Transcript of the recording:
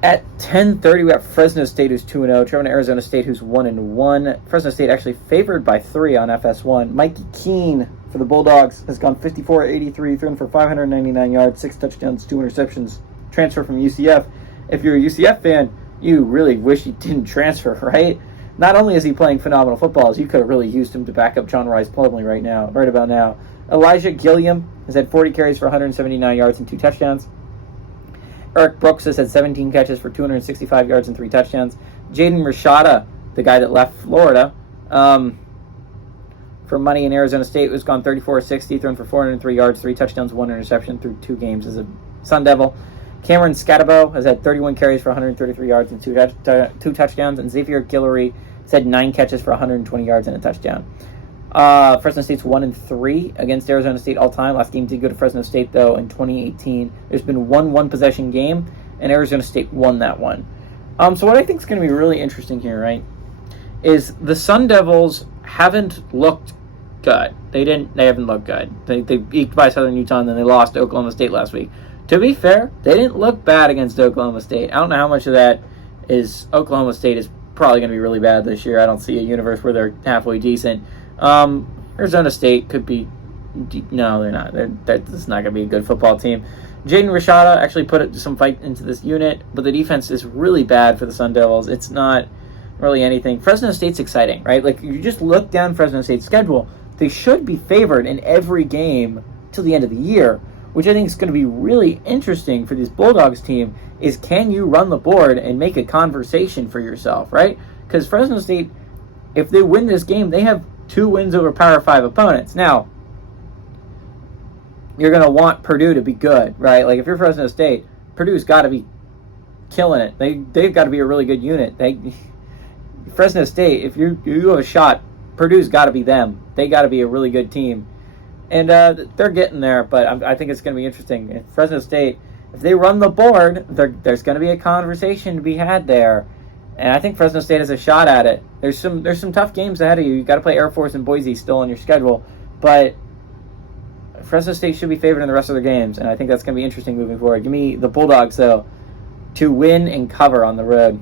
At 10:30, we got Fresno State, who's 2-0. Traveling to Arizona State, who's 1-1. Fresno State actually favored by 3 on FS1. Mikey Keene for the Bulldogs has gone 54-83, thrown for 599 yards, 6 touchdowns, 2 interceptions. Transfer from UCF. If you're a UCF fan, you really wish he didn't transfer, right? Not only is he playing phenomenal football, as you could have really used him to back up John Rice Plumlee right about now. Elijah Gilliam has had 40 carries for 179 yards and 2 touchdowns. Eric Brooks has had 17 catches for 265 yards and 3 touchdowns. Jaden Rashada, the guy that left Florida, for money in Arizona State, was gone 34-60, thrown for 403 yards, 3 touchdowns, 1 interception through 2 games as a Sun Devil. Cameron Scatabo has had 31 carries for 133 yards and 2 touchdowns. And Xavier Guillory has had 9 catches for 120 yards and a touchdown. Fresno State's 1-3 against Arizona State all time. Last game did go to Fresno State, though, in 2018. There's been one possession game, and Arizona State won that one. So what I think is going to be really interesting here, right, is the Sun Devils haven't looked good. They haven't looked good. They eked by Southern Utah, and then they lost to Oklahoma State last week. To be fair, they didn't look bad against Oklahoma State. I don't know how much of that is Oklahoma State is probably going to be really bad this year. I don't see a universe where they're halfway decent. Arizona State could be... No, they're not. That's not going to be a good football team. Jaden Rashada actually put some fight into this unit, but the defense is really bad for the Sun Devils. It's not really anything. Fresno State's exciting, right? Like, you just look down Fresno State's schedule. They should be favored in every game till the end of the year, which I think is going to be really interesting for this Bulldogs team, is can you run the board and make a conversation for yourself, right? Because Fresno State, if they win this game, they have 2 wins over Power 5 opponents. Now, you're going to want Purdue to be good, right? Like, if you're Fresno State, Purdue's got to be killing it. They've got to be a really good unit. Fresno State, if you have a shot, Purdue's got to be them. They got to be a really good team. And they're getting there, but I think it's going to be interesting. If Fresno State, if they run the board, there's going to be a conversation to be had there. And I think Fresno State has a shot at it. There's some tough games ahead of you. You've got to play Air Force and Boise still on your schedule. But Fresno State should be favored in the rest of their games, and I think that's going to be interesting moving forward. Give me the Bulldogs, though, to win and cover on the road.